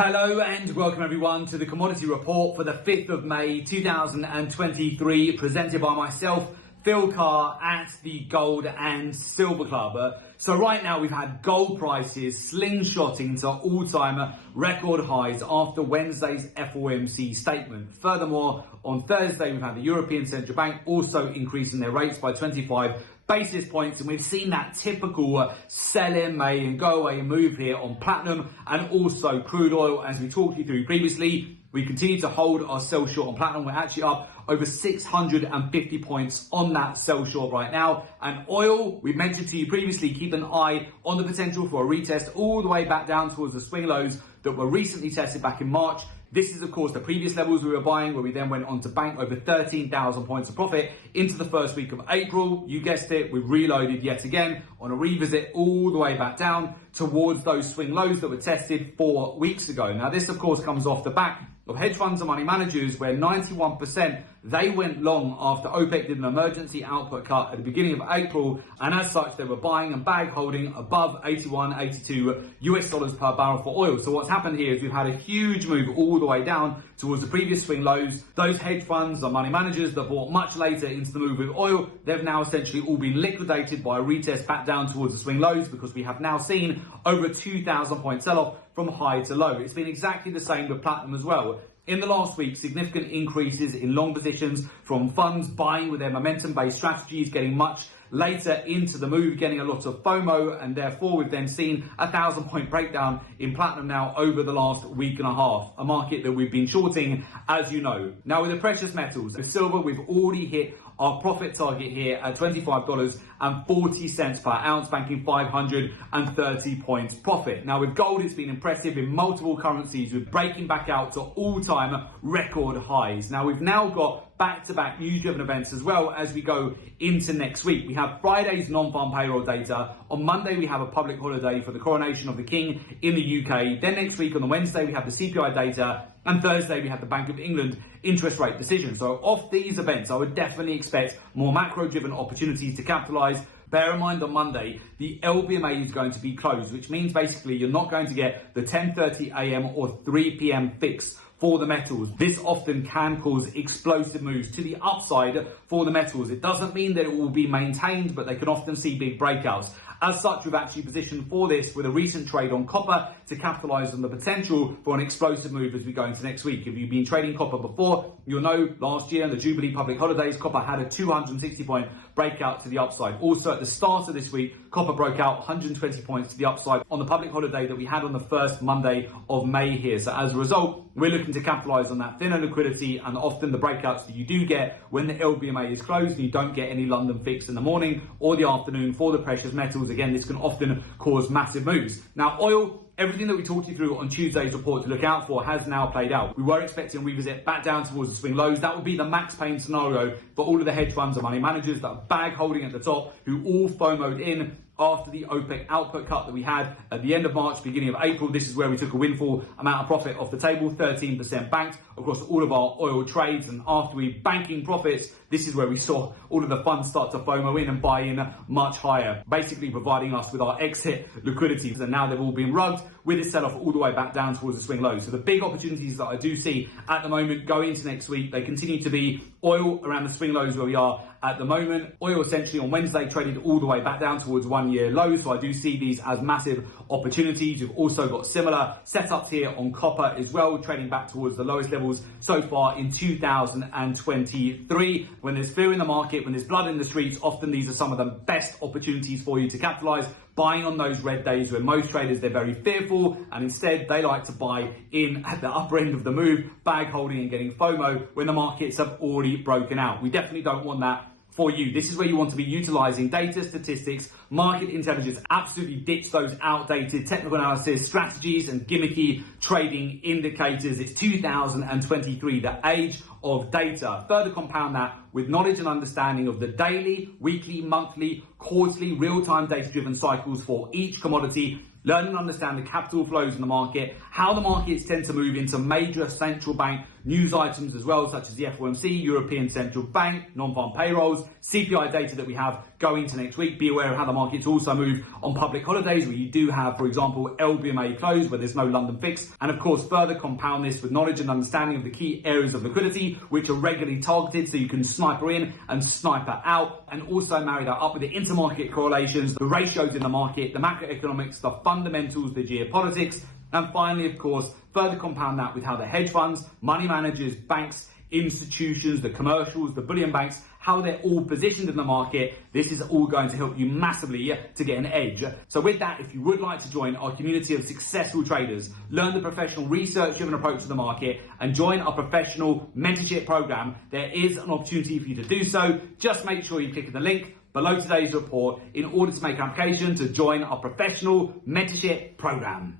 Hello and welcome everyone to the Commodity Report for the 5th of May 2023, presented by myself, Phil Carr, at the Gold and Silver Club. So right now we've had gold prices slingshotting to all-time record highs after Wednesday's FOMC statement. Furthermore, on Thursday we've had the European Central Bank also increasing their rates by 25 basis points, and we've seen that typical sell in May and go away move here on platinum and also crude oil. As we talked you through previously, we continue to hold our sell short on platinum. We're actually up over 650 points on that sell short right now. And oil, we mentioned to you previously, keep an eye on the potential for a retest all the way back down towards the swing lows that were recently tested back in March. This is, of course, the previous levels we were buying, where we then went on to bank over 13,000 points of profit into the first week of April. You guessed it, we've reloaded yet again on a revisit all the way back down towards those swing lows that were tested 4 weeks ago. Now, this, of course, comes off the back of hedge funds and money managers, where 91% they went long after OPEC did an emergency output cut at the beginning of April, and as such they were buying and bag holding above 81, 82 US dollars per barrel for oil. So what's happened here is we've had a huge move all the way down towards the previous swing lows. Those hedge funds and money managers that bought much later into the move with oil, they've now essentially all been liquidated by a retest back down towards the swing lows, because we have now seen over a 2,000 point sell-off from high to low. It's been exactly the same with platinum as well. In the last week, significant increases in long positions from funds buying with their momentum-based strategies, getting much later into the move, getting a lot of FOMO, and therefore we've then seen a 1,000 point breakdown in platinum now over the last week and a half, a market that we've been shorting, as you know. Now with the precious metals, with silver, we've already hit our profit target here at $25.40 per ounce, banking 530 points profit. Now with gold, it's been impressive in multiple currencies, with breaking back out to all-time record highs. Now we've now got back-to-back news-driven events as well as we go into next week. We have Friday's non-farm payroll data. On Monday, we have a public holiday for the coronation of the King in the UK. Then next week on the Wednesday, we have the CPI data. And Thursday, we have the Bank of England interest rate decision. So off these events, I would definitely expect more macro-driven opportunities to capitalise. Bear in mind on Monday, the LBMA is going to be closed, which means basically you're not going to get the 10:30 a.m. or 3 p.m. fix for the metals. This often can cause explosive moves to the upside for the metals. It doesn't mean that it will be maintained, but they can often see big breakouts. As such, we've actually positioned for this with a recent trade on copper to capitalise on the potential for an explosive move as we go into next week. If you've been trading copper before, you'll know last year in the Jubilee public holidays, copper had a 260 point breakout to the upside. Also at the start of this week, copper broke out 120 points to the upside on the public holiday that we had on the first Monday of May here. So as a result, we're looking to capitalise on that thinner liquidity and often the breakouts that you do get when the LBMA is closed and you don't get any London fix in the morning or the afternoon for the precious metals. Again, this can often cause massive moves. Now, oil, everything that we talked you through on Tuesday's report to look out for has now played out. We were expecting a revisit back down towards the swing lows. That would be the Max Payne scenario for all of the hedge funds and money managers that are bag holding at the top, who all FOMO'd in after the OPEC output cut that we had at the end of March, beginning of April. This is where we took a windfall amount of profit off the table, 13% banked across all of our oil trades. And after we banking profits, this is where we saw all of the funds start to FOMO in and buy in much higher, basically providing us with our exit liquidity. And now they've all been rugged with this sell-off all the way back down towards the swing low. So the big opportunities that I do see at the moment going into next week, they continue to be oil around the swing lows where we are at the moment. Oil essentially on Wednesday traded all the way back down towards 1 year lows. So I do see these as massive opportunities. You've also got similar setups here on copper as well, trading back towards the lowest levels so far in 2023. When there's fear in the market, when there's blood in the streets, often these are some of the best opportunities for you to capitalize. Buying on those red days where most traders, they're very fearful, and instead they like to buy in at the upper end of the move, bag holding and getting FOMO when the markets have already broken out. We definitely don't want that for you. This is where you want to be utilizing data, statistics, market intelligence. Absolutely ditch those outdated technical analysis strategies and gimmicky trading indicators. It's 2023, the age of data. Further compound that with knowledge and understanding of the daily, weekly, monthly, quarterly, real-time data-driven cycles for each commodity. Learn and understand the capital flows in the market, how the markets tend to move into major central bank news items as well, such as the FOMC, European Central Bank, non-farm payrolls, CPI data that we have going to next week. Be aware of how the markets also move on public holidays, where you do have, for example, LBMA close, where there's no London fix. And of course, further compound this with knowledge and understanding of the key areas of liquidity, which are regularly targeted, so you can sniper in and sniper out, and also marry that up with the intermarket correlations, the ratios in the market, the macroeconomics, the fundamentals, the geopolitics. And finally, of course, further compound that with how the hedge funds, money managers, banks, institutions, the commercials, the bullion banks, how they're all positioned in the market. This is all going to help you massively to get an edge. So with that, if you would like to join our community of successful traders, learn the professional research-driven approach to the market, and join our professional mentorship program, there is an opportunity for you to do so. Just make sure you click the link below today's report in order to make an application to join our professional mentorship program.